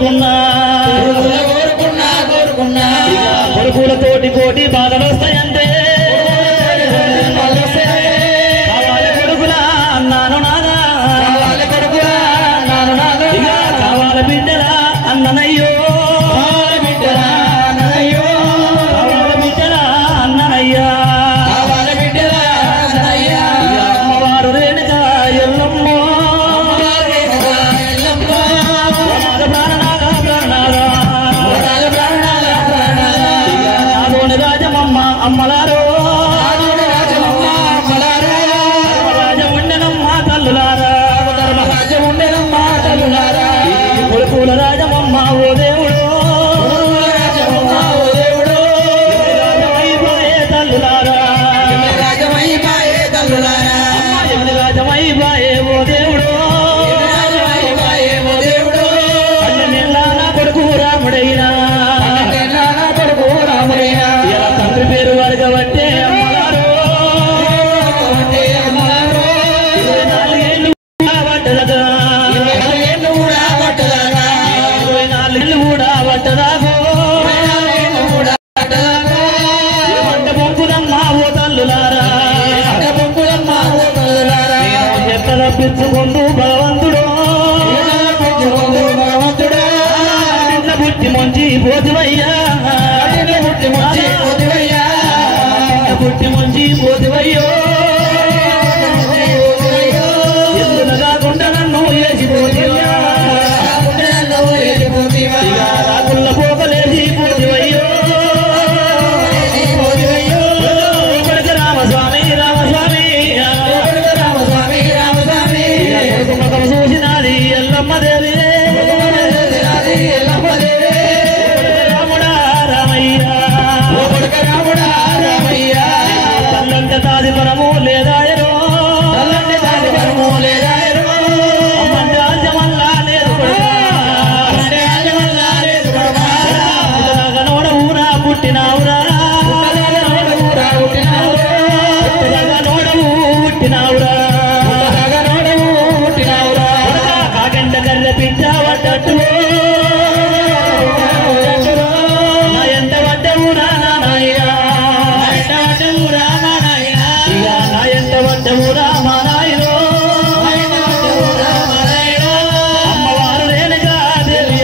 కోరుకున్నా కొడుకులతోటి కోటి బాధలు వస్తాయంటే కావాలి కొడుకులా అన్నాను నాదా కావాలి బిడ్డలా అన్ననయ్యో కావాలి బిడ్డలా అన్ననయ్యా అమ్మవారు రేణుక ఎల్లమ్మ అమ్మలారో రాజముండెనమ్మ తల్లులారా కొడుకుల రాజమమ్మ ఓ దేవుడు రాజమైపాయే తల్లులారా రాజమైపాయే ఓ దేవుడు అన్నెల్లా నా కొడుకు రాముడైనా తండ్రి పేరు అడగబట్టే అమ్మలారు 24 ఏళ్ళు కూడా పట్టదాగా 24 ఏళ్ళు కూడా పట్టదాగో వంట పొంకులమ్మ ఓ తల్లులారా ఎక్కడ తప్పించుకుంటూ భగవంతుడు ఇంట్లో పుట్టి మంచి పోతువయ్యా పుట్టి మంచి పోతువయ్యో ఎందుకు కాకుండా నన్ను వేసిపోతేవా రాకుల్ల పోకలేసి పోతువయ్యో రామస్వామి ముఖం చూసినాది ఎల్లమ్మ దేవి రాముడా రామయ్య తల్లంటే తాది పరము లేదాయరో అమ్మంటే రాజ్యమల్లా లేదు నోడ ఊరా పుట్టినావురా నోడవు పుట్టినావురా కాగంట కర్ర పిచ్చ పడ్డట్టు నా ఎంత పడ్డవురా నాయనా నా ఎంత పడ్డవురా మా నాయనో అమ్మవారు రేణుకా దేవి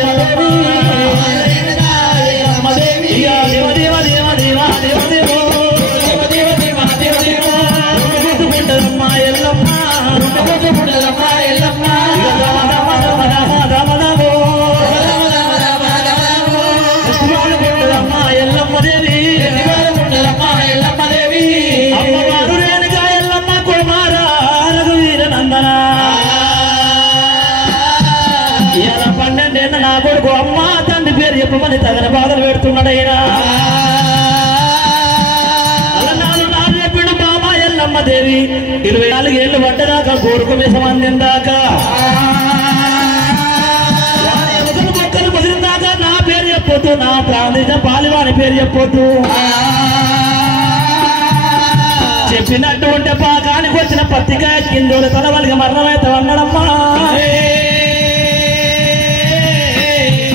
అమ్మవారు రేణుకా ఎల్లమ్మ కుమార రఘువీర నందన ఇలా 12 ఏళ్ళ నా కొడుకు అమ్మ తండ్రి పేరు చెప్పమని తగిన బాధలు పెడుతున్నాడైనా అలా 4 నాలుగు చెప్పిండు బామా ఎల్లమ్మ దేవి 24 ఏళ్ళు పడ్డదాకా కోరుకు విషం అందిందాకా మొక్కలు ముదిరిందాకా నా పేరు చెప్పొద్దు నా ప్రాంతీయ పాలివాని పేరు చెప్పొద్దు చెప్పినట్టు ఉంటే పాకానికి వచ్చిన పత్రిక కిందోడు తలవలిగా మరణమైతే అన్నాడమ్మా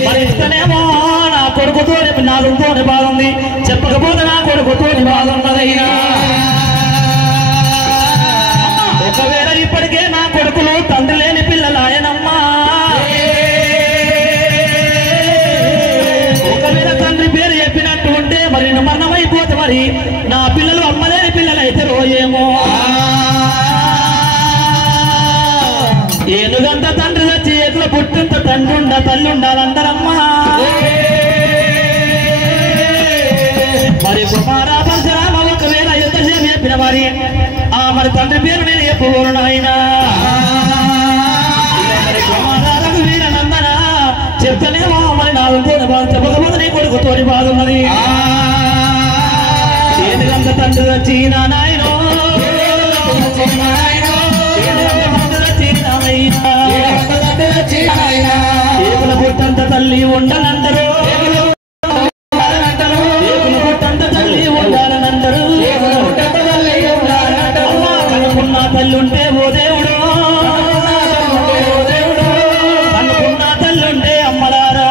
మరి ఇస్తనేమో నా కొడుకుతో నాలుగుతోనే బాగుంది చెప్పకపోతే నా కొడుకుతోని బాగున్నదైనా ఒకవేళ ఇప్పటికే నా కొడుకులు తండ్రి లేని పిల్లలు ఆయనమ్మా ఒకవేళ తండ్రి పేరు చెప్పినట్టు ఉంటే మరి మరణమైపోతే మరి నా పిల్లలు అమ్మలేని పిల్లలు అయితే రోజేమో ఏనుగంత తండ్రి వచ్చి ఏకుల పుట్టింత తండ్రి ఉండ తల్లి ఉండాలంటారమ్మా మరి కుమారా పరశురామ ఒకవేళ యుద్ధం చెప్పిన మరి మరి తండ్రి పేరు నేను చెప్పబోను నాయన మరి కుమారా రఘువీర నందన చెప్తేనేమో మరి నాలుగుతో బాధ చెప్పకపోతే నీ కొడుకుతోని బాగున్నది ఏనుగంత తండ్రి వచ్చి నా నాయనో ఏకుల పుట్టంత తల్లి ఉండనందరూ ఏకుల పుట్టంత తల్లి ఉండాలనందరూ కనుకున్న తల్లుంటే ఓ దేవుడు కనుకున్న తల్లుంటే అమ్మలారా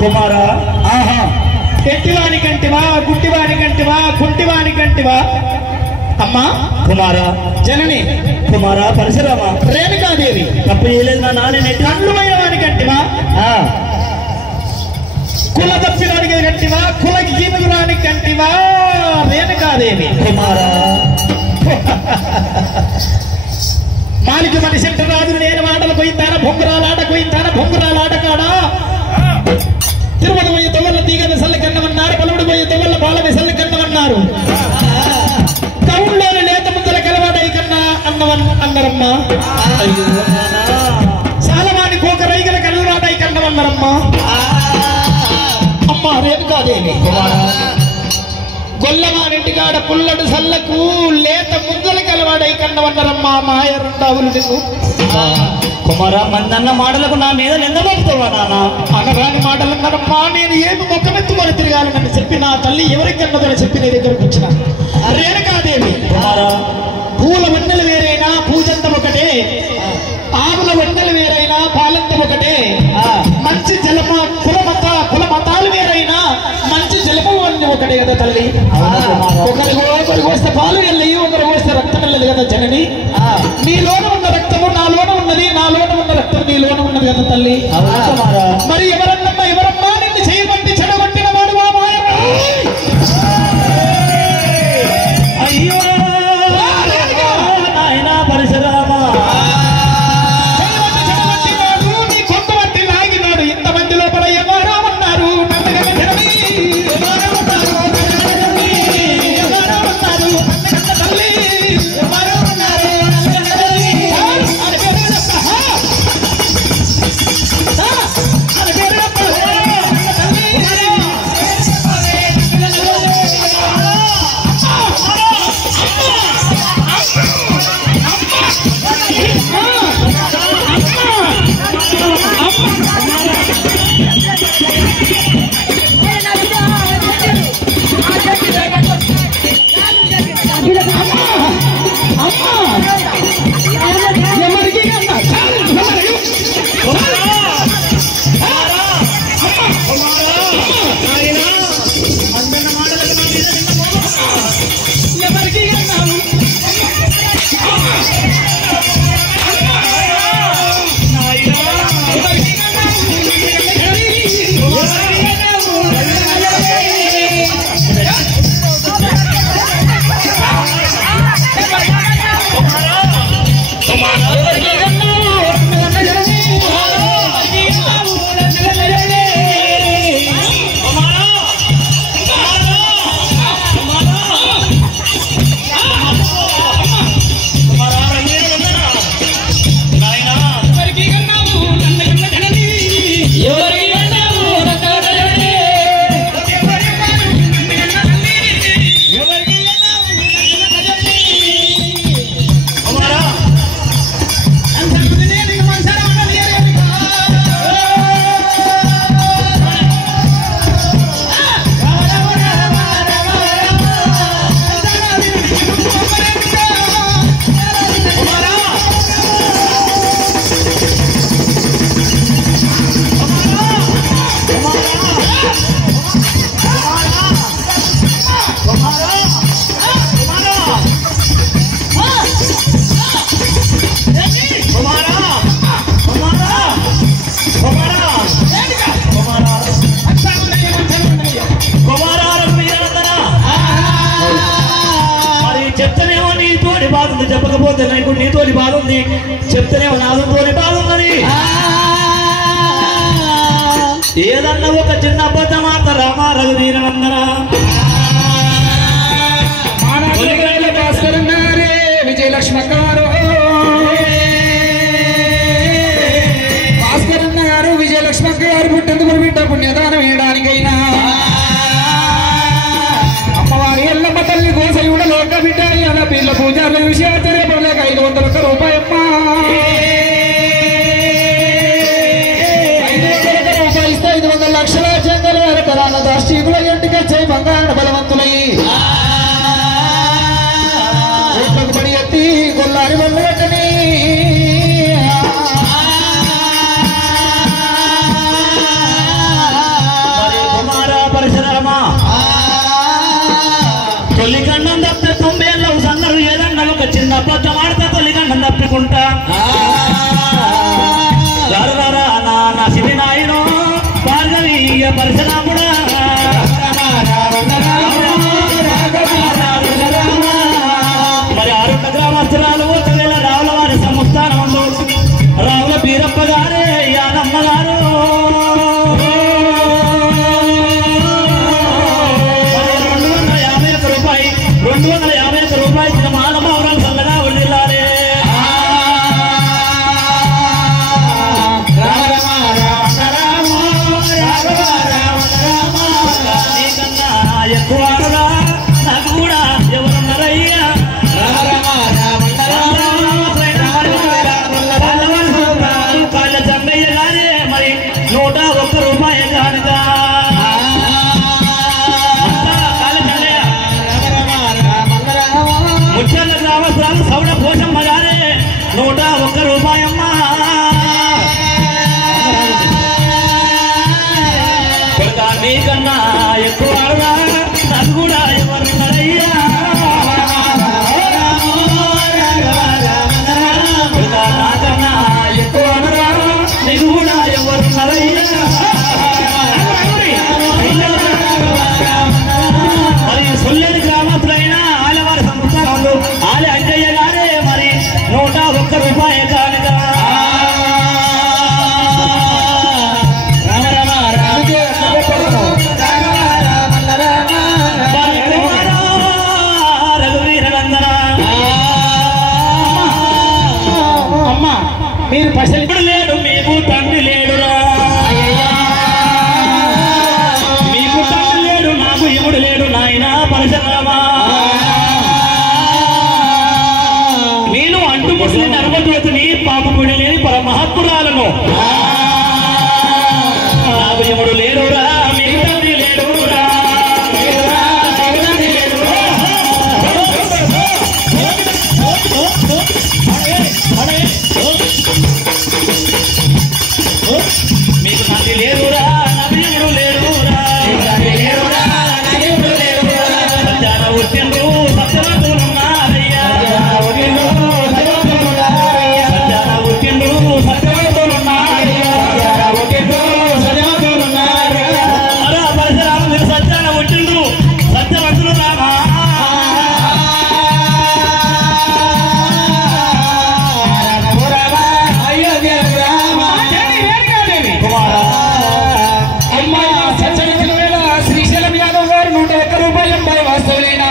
కుమారా ఆహా ఎట్టివాని కంటివా గుట్టివాని కంటివా కుంటివాని కంటివా అమ్మా కుమారా జనని కుమారా పరశురామ రేణుకాదేవి తప్పు చేయలేదు నా నాన్న కళ్ళు పోయేవాని కంటివా కుల తప్పినానికి కంటివా కుల గీనురాని కంటివా రేణుకాదేవి కుమారా మాలిక మనిషి రాజు నేను మాటలు పోయిందాన బొంగురాలాట కాడా తిరుమల పోయి తొవ్వల తీగని సల్లి కన్నమన్నారు పలువుడు పోయి తొవ్వల బాలవి సల్లి కన్నమన్నారు టౌన్లోని లేత ముద్దల కలవాడై కన్నా అన్నరమ్మా సాలవాని కోక రైగల కలవాడై కన్నమన్నారమ్మా అమ్మా రేణుకాదేవి గొల్లవానింటికాడ పుల్లడు సల్లకు లేత ముద్దల కలవాడై కన్నమన్నారమ్మా మాయరుండావులు నీకు కుమారా మందన్న మాటలకు నా మీద నిందమోపుతావా నాన్న అనరాని మాటలన్నారమ్మా నేను ఏమి మొక్కమెత్తుకొని తిరగాలని చెప్పి నా తల్లి ఎవరికి అన్నదని చెప్పి నీ దగ్గరకు వచ్చిన రేణుకాదేవి పూల వెన్నెలు వేరైనా పూజంతం ఒకటే ఆవుల వెన్నెలు వేరైనా పాలంతం ఒకటే మంచి కుల మతాలు వేరైనా మంచి జలము అన్ని ఒకటే కదా తల్లి ఒకరికి వస్తే పాలు వెళ్ళయి ఒకరికి వస్తే రక్తం వెళ్ళదు కదా జనని నీలోన ఉన్న రక్తము నాలోన ఉన్నది నాలోన ఉన్న రక్తం నీలోన ఉన్నది కదా తల్లి మరి ఎవరమ్మా నిన్ను చేయబట్టి చెడగొట్టిన వాడు మా మాయ అయ్యో నాయనా పరశురామ నీ కొంతమంది లాగినాడు ఇంతమంది లోపల ఎవరో ఉన్నారు చెప్పకపోతే నాకు నీతోని బాధ ఉంది చెప్తేనే నాదంతోని బాధ ఉన్నది ఏదన్నా ఒక చిన్న అబద్ధం మాట రామ రఘువీరనందన విజయలక్ష్మి గారు భాస్కరన్న గారు విజయలక్ష్మి గారు పుట్టేందుకు బిడ్డ పుణ్యదానం వేయడానికైనా అమ్మవారి ఎల్లమ్మ తల్లి గోసయుడ లోక బిడ్డ అన్న పిల్ల పూజారుల విషయాలు పడలేక 500 రూపాయమ్మ 500 రూపాయలు ఇస్తే 500 లక్షల జంగలు తరాల దాష్టీకుల ఇంటికి వచ్చే బంగారు బలవంతులై పడి ఎత్తి గొల్లారి వల్ల పెట్టని అనుకుంటా నా శివి నాయను భార్గవీయ పరశురాముడా మరి ఆరున్న గ్రామస్తురాలు ఒకవేళ రావుల వారి సంస్థానంలో రావుల బీరప్ప గారే యాదమ్మ గారు 251 రూపాయలు ఇచ్చిన మానవరాలు చల్లగా ఉండిల్లాలే నీకన్నా ఎక్కువ నాకు కూడా ఎవరున్నారయ్యా కాళ్ళ చంగయ్య గారే మరి 101 రూపాయలు కానుక ముచ్చన్న గ్రామస్తురాలు సౌడ పోషమ్మ గారే 101 రూపాయమ్మా నీకన్నా ఎక్కువ నాకు కూడా ఎవరున్నారయ్యా నాకన్నా ఎక్కువ నీకు కూడా ఎవరున్నారయ్యా మరి సొల్లేని గ్రామస్తులైనా ఆలవారి సంస్థానంలో ఆలే అంజయ్య గారే మరి 101 రూపాయలు కానుక మీరు పసలు లేడు మీకు తండ్రి లేడురా మీకు తండ్రి లేడు నాకు ఇముడు లేడు నాయన పరశురామా నేను అంటుముసలి నర్మజ్యోతిని పాపపుడి లేని పరమహత్పురాలను నాకు ఇముడు లేడురా మీకు తండ్రి లేడురా మీకు తండ్రి లేడురా నవీనుడు లేడురా సత్యాన వచ్చిండ్రు సత్యవంతులున్నారయ్యా సత్యాన వచ్చిండ్రు సత్యవంతులున్నారయ్యా పరశురామ మీరు సత్యాన వచ్చిండ్రు సత్యవంతులు రామా శ్రీశైలం యాదవ్ గారు 101 రూపాయలు వాస్తవులైన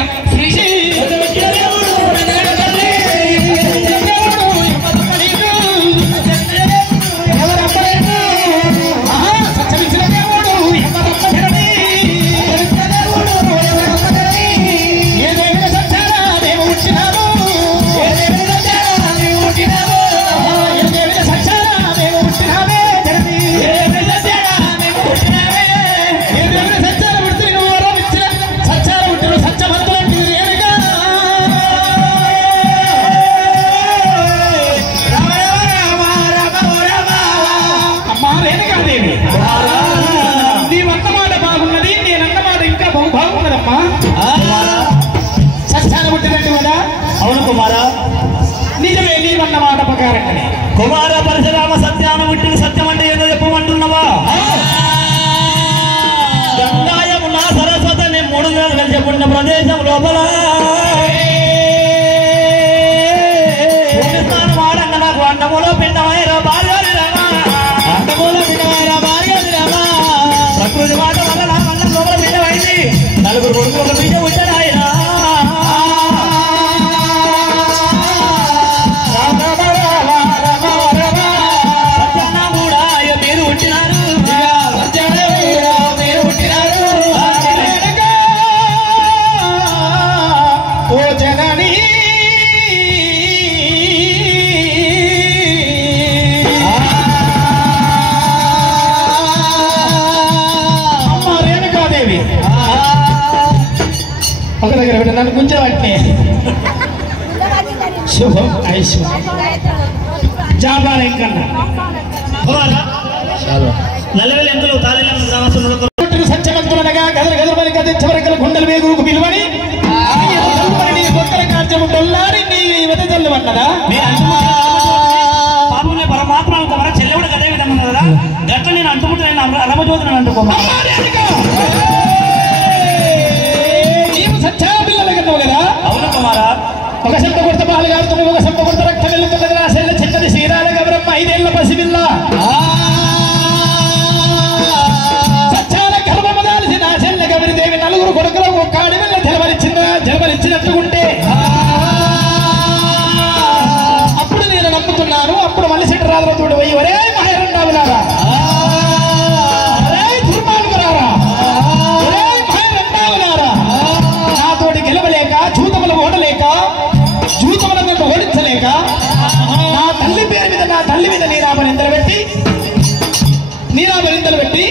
అవును కుమారా నిజమే నీవన్న మాట ప్రకారంగానే కుమార పరశురామ సత్యాన పుట్టిన సత్యం అంటే ఏదో చెప్పమంటున్నావా గంగాయమున సరస్వతిని 3 నెలలు కలిసి పుట్టిన ప్రదేశం లోపల స్నానం ఆడంగా నాకు అండములో పిండమైరా భార్యాది రామా అండములో పిండమైరా భార్యాది రామా ప్రకృతి మాట వల్ల నా అన్నం లోపల పిండమైంది 4 కొడుకు ఒక బిడ్డ పుట్టాడు ఆయన ఒక దగ్గర పెట్ట నన్ను కూర్చోబట్టి శుభం ఐశ్వర్యం జాబాల ఇంకన్నా నల్లవేలు ఎంతలో తాళేళ్ళ గ్రామస్తులు సత్యవంతులనగా గదరు గదరు గది చివరికల గుండెల వేగుకు పిలువని కొత్తల కార్యము డొల్లారి నీ వెదజల్లు అన్నదా చూస్తున్నాను అనుకోమా నీవు సత్యాల పిల్లలు కన్నావు కదా. అవును కుమారా. ఒక చెంప కొడత పాలు కాడుతున్నావు, ఒక చెంప కొడత రక్తం వెళ్తున్నది. నా సెల్ల చిన్నది శ్రీరాల గౌరమ్మ 5 ఏళ్ల పసిపిల్ల. సత్యాల గర్భము దాల్చి నా చెల్ల గౌరిదేవి 4 కొడుకులు ఒక్క ఆడపిల్ల జన్మనిచ్చినట్టుకుంటే అప్పుడు నేను నమ్ముతున్నాను. అప్పుడు మలిసెట్టి రాజులతోడు పోయి ఒరే మహేరండావులారా, ఒరే దుర్మార్గులారా, ఒరే మహేరండావులారా, నాతోటి గెలవలేక జూతములు ఓడలేక జూతములను ఓడించలేక నా తల్లి పేరు మీద నా తల్లి మీద నీరాబరింతలు పెట్టి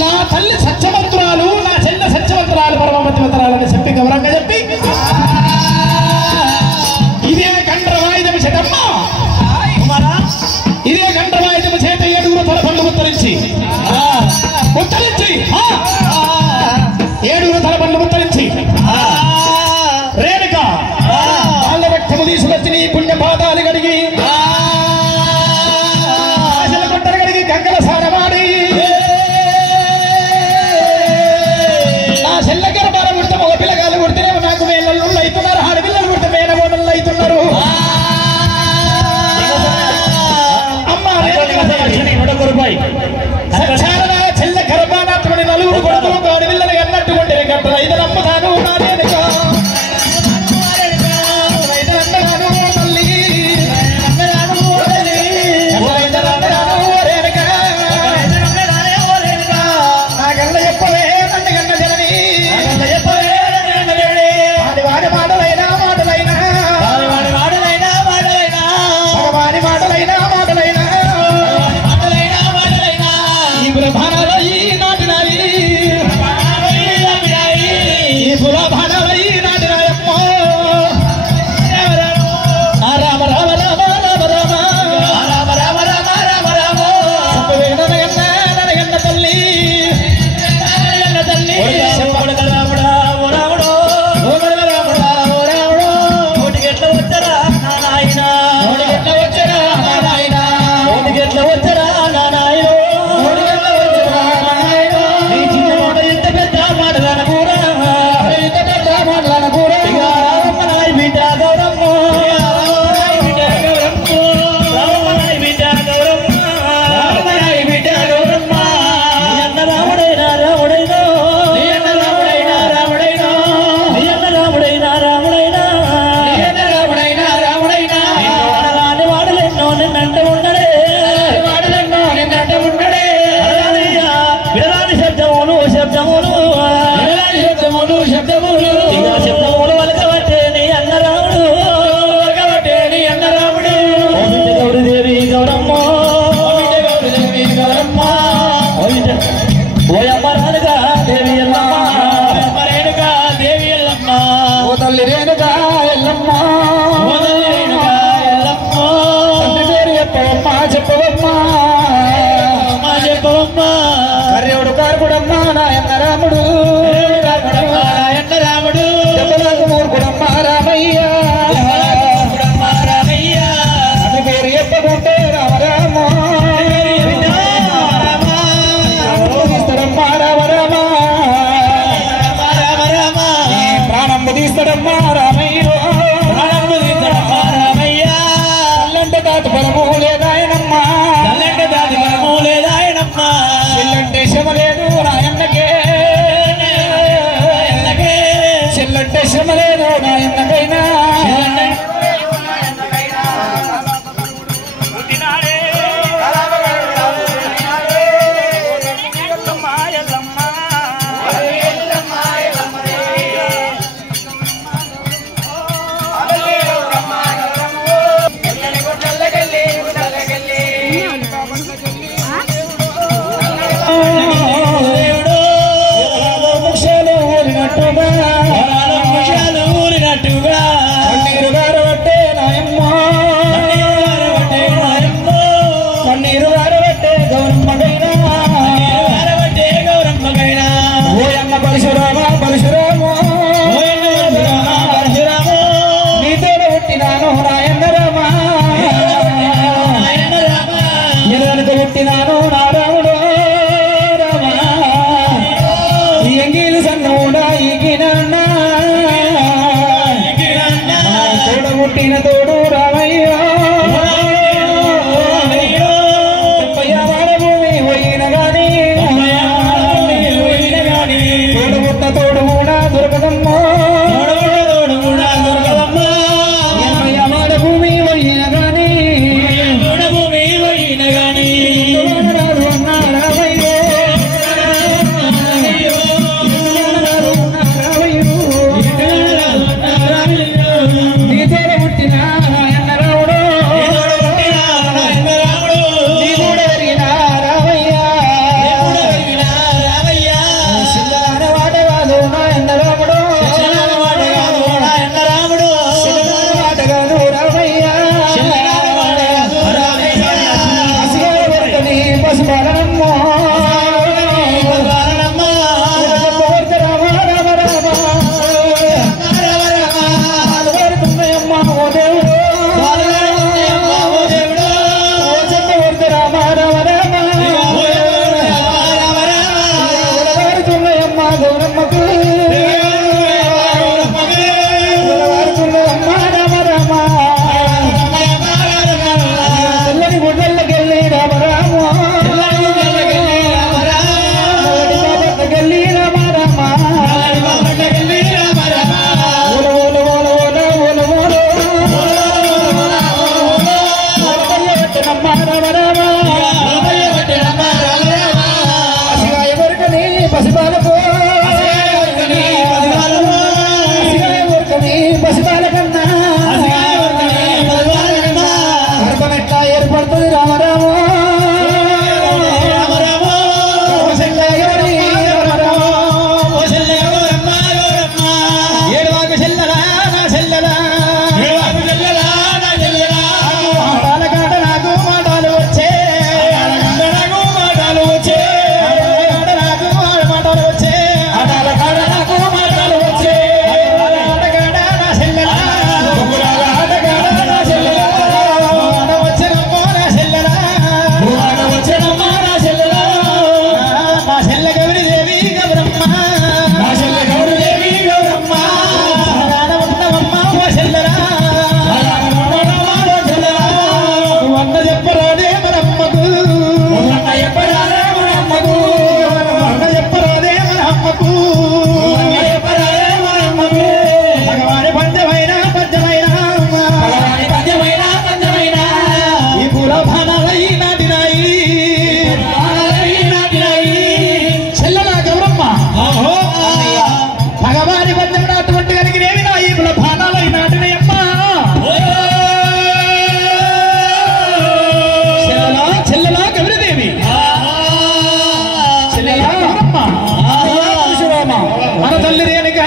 నా తల్లి సత్యవంతురాలు, నా చెల్లె సత్యవంతురాలు, పరమపతివంతురాలని చెప్పి గౌరవంగా చెప్పి ఇదే కండ్రవాయుధము చేతమ్మ, ఇదే కండ్రవాయుధము చేత 7 తలపండ్లు ఉత్తరించి 7 తలపండ్లు ఉత్తరించి రేణుక వాళ్ళ రక్తము తీసుకొచ్చి నీ పుణ్య పాదాలు కడిగి ఆశల గుట్టలు కడిగి గంగల సారమాడి నా చెల్ల గర్భాల పుడితే ఒక పిల్లగాలు పుడితేనేమో నాకు మేనల్లు అవుతున్నారు, ఆడపిల్లలు పుడితే మేనగోడలు అవుతున్నారు. చెల్ల గర్భానాథుని 4 కొడుకులు ఆడపిల్లలు అన్నట్టుకుంటే గంటలు 5 నమ్ముతాను నా రేణుక. కర్రేవుడు కార్పుడమ్మా నాయన్న రాముడు, దెబ్బలకు మూర్ఖుడమ్మా రామయ్య, అది పేరు చెప్పకుంటే రామరామ తీస్తాడమ్మా రామరామ, ప్రాణం తీస్తాడమ్మా రామయ్య, అల్లంటే దాటి బలము లేదాయనమ్మా, ఇల్లంటే శమ లేదు రాయన్నకే,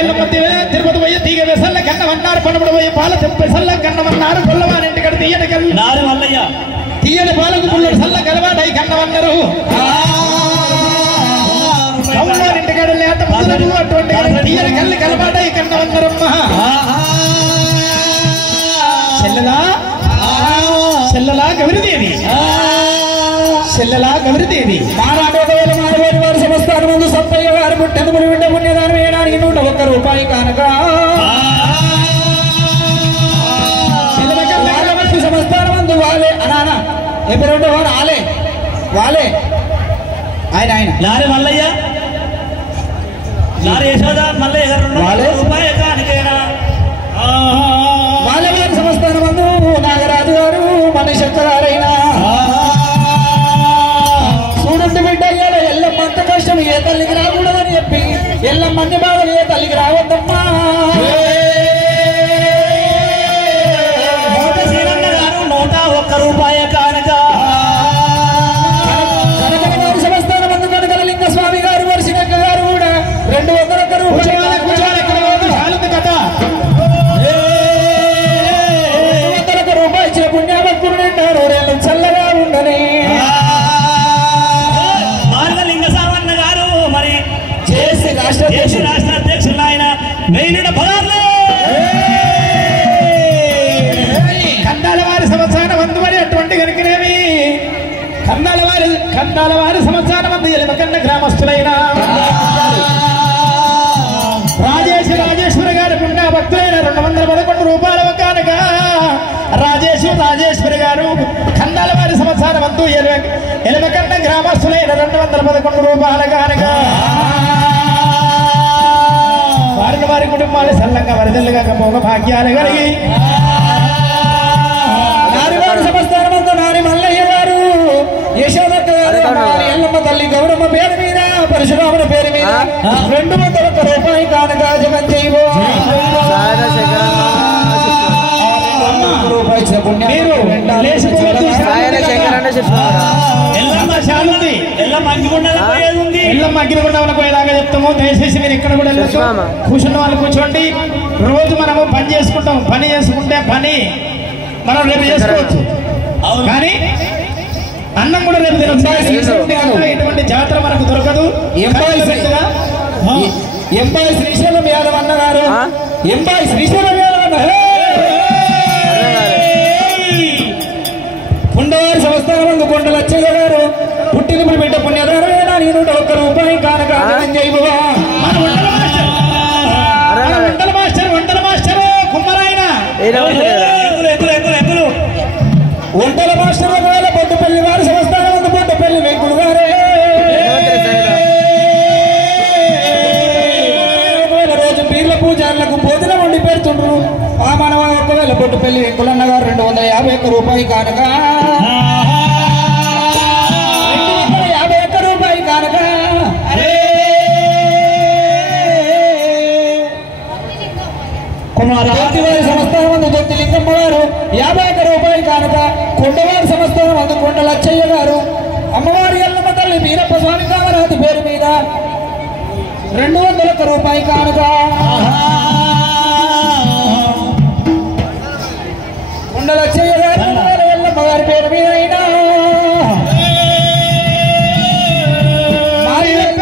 ఎల్లమ్మ తిరుపతి పోయి తీగ వెసల్ల కన్నమన్నారు పనుడు పోయి పాల తెప్పెసల్ల కన్నమన్నారు కొల్లవారింటి కడ తీయని కళ్ళు నారు మల్లయ్య తీయని పాలకు పుల్లడు సల్ల కలవాడై కన్నమన్నారు కొల్లవారింటి కడ లేత పుల్లడు అటువంటి తీయని కళ్ళు కలవాడై కన్నమన్నారమ్మా చెల్లలా గౌరిదేవి చెల్లలా గౌరిదేవి మారాడోవేలు మారవేలు వారి సంస్థానం ముందు సత్తయ్య గారు పుట్టెందుకు బిడ్డ పుణ్యదానం వేయడానికి 101 రూపాయి కానుక సంస్థానం ముందు వాలే అనానా ఎప్పుడు వారు ఆలే వాలే ఆయన ఆయన లారీ మల్లయ్య లారీ యశోద మల్లయ్య 200 రూపాయి కానుకేనా బాలవారి సంస్థానం ముందు నాగరాజు గారు మనిషక్క గారైనా చూడండి బిడ్డ ఎల్లమ్మ అంత కష్టం ఏ తల్లికి రాకూడదని చెప్పి ఎల్లమ్మ అన్ని బాధలు ఏ తల్లికి రావద్దమ్మా 101 రూపాయి కానుక కనకవారి సంస్థానం ముందు కనకలింగ స్వామి గారు వర్షినక్క గారు కూడా 201 రూపాయలు కథ రూపాయి పుణ్యాభక్తులు నిండారు చల్లగా ఉండని మార్గలింగ సావన్న గారు మరి చేసి రాష్ట్ర అధ్యక్షులు ఆయన వెయ్యి పదార్లు కందాల వారి సంవత్సరం అందువని అటువంటి కనుకనేమి కందాల వారి సంవత్సరం అందు ఎలిమకన్న గ్రామస్తులైన రాజేశ్వరి గారి పుణ్య భక్తులైన 211 రూపాయల కానుక రాజేశ్వరి గారు కందాల వారి సంవత్సరం అందు ఎలిమకన్న గ్రామస్తులైన 211 రూపాయల కానుక వారి కుటుంబాలు సల్లంగా వరదలుగా మోగ భాగ్యాలు కలిగి నారివారి సంవత్సరం అందు నారి మల్లయ్య గారు యశోదక్క గారు ఎల్లమ్మ తల్లి గౌరమ్మ పేరు మీద పరశురాముల పేరు మీద 201 రూపాయి కానుక జగన్ చేయబో ఎల్లమ్మ అగ్గిరిగుండ పోయేలాగా చెప్తాము. దయచేసి మీరు ఇక్కడ కూడా వెళ్ళచ్చు, కూర్చున్న వాళ్ళు కూర్చోండి. రోజు మనము పని చేసుకుంటాం, పని చేసుకుంటే పని మనం రేపు చేసుకోవచ్చు, కానీ అన్నం కూడా రేపు తినొచ్చు. ఇటువంటి జాతర మనకు దొరకదు. ఎంబాయి శ్రీశైలం యాదవ్ అన్న గారు, ఎంబాయి శ్రీశైలం యాదవ్ అన్న కొండవారి సంస్థానం ముందు కొండ లచ్చయ్య గారు పుట్టినప్పుడు బిడ్డ పుణ్యదానమైన 101 రూపాయి కానుక వంటల మాస్టర్ కుమ్మరాయన వంటల మాస్టర్ ఒకవేళ బొడ్డుపల్లి వారి సంస్థానం ముందు బొడ్డుపల్లి వెంకుడు గారే ఒకవేళ రోజు పీర్ల పూజలకు భోజనం వండి పెడుతుండ్రు. ఆ మనవ ఒకవేళ బొడ్డుపల్లి వెంకులన్న గారు 251 రూపాయి కానుక 251 రూపాయి కానుక కుమారి సంస్థానం ముందు దొత్తి లింగమ్మ గారు 51 రూపాయి కానుక కొండవారి సంస్థానం ముందు కొండ లచ్చయ్య గారు అమ్మవారి ఎల్లమ్మ తల్లి వీరప్ప స్వామి కామరాజు పేరు మీద 201 రూపాయి కానుక కొండ లచ్చయ్య గారు ఎల్లమ్మ గారి పేరు మీద అయినా మాలిలింగ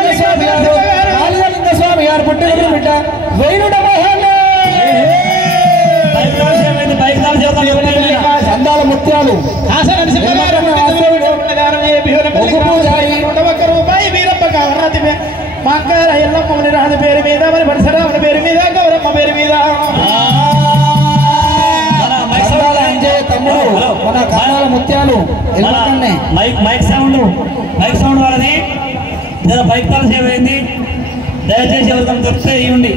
స్వామి గారు పుట్టిన బిడ్డ వైరుడ అందాల ముత్యాలు రూపాయి వీరప్ప కామరాజు మాంకార ఎల్లమ్మ రాజు పేరు మీద మరి పరశురాముని పేరు మీద గౌరమ్మ పేరు మీద తమ్ముడు మన కన్నాల ముత్యాలు మైక్ సౌండ్ వాళ్ళది బైక్ తాల సేవ అయింది. దయచేసి ఎవరికైనా దొరికితే ఇవ్వండి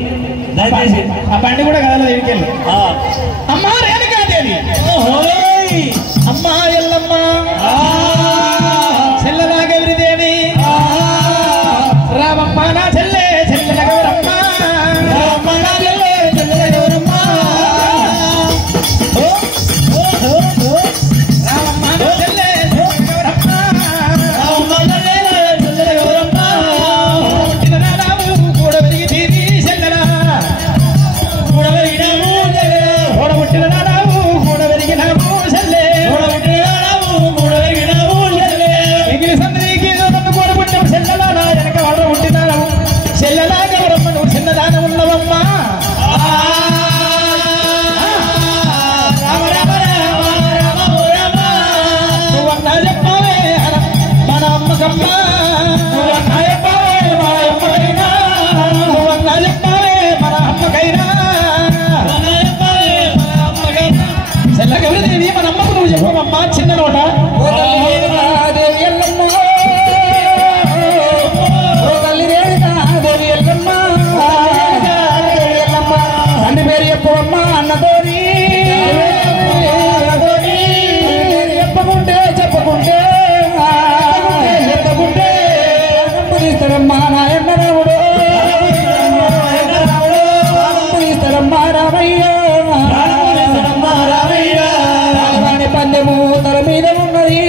దయచేసి. ఆ బండి కూడా కదలదు ఇంకెళ్ళి. అమ్మా రేణుకాదేవి, అమ్మా ఎల్లమ్మ, చెల్లెలా గౌరిదేవి, రామమ్మ నా చెల్లె చెల్లెల గౌరమ్మ, రామమ్మ నా చెల్లె చెల్లెల గౌరమ్మ, రామమ్మ నా చెల్లె గౌరమ్మ, రామమ్మ నా చెల్లె చెల్లెల గౌరమ్మ, పుట్టిన నాడు కూడా పెరిగి తీరి చెల్లెల తీస్తాడమ్మా నాయన్న రాముడు తీస్తాడమ్మా రామయ్య పందెము తల మీద ఉన్నది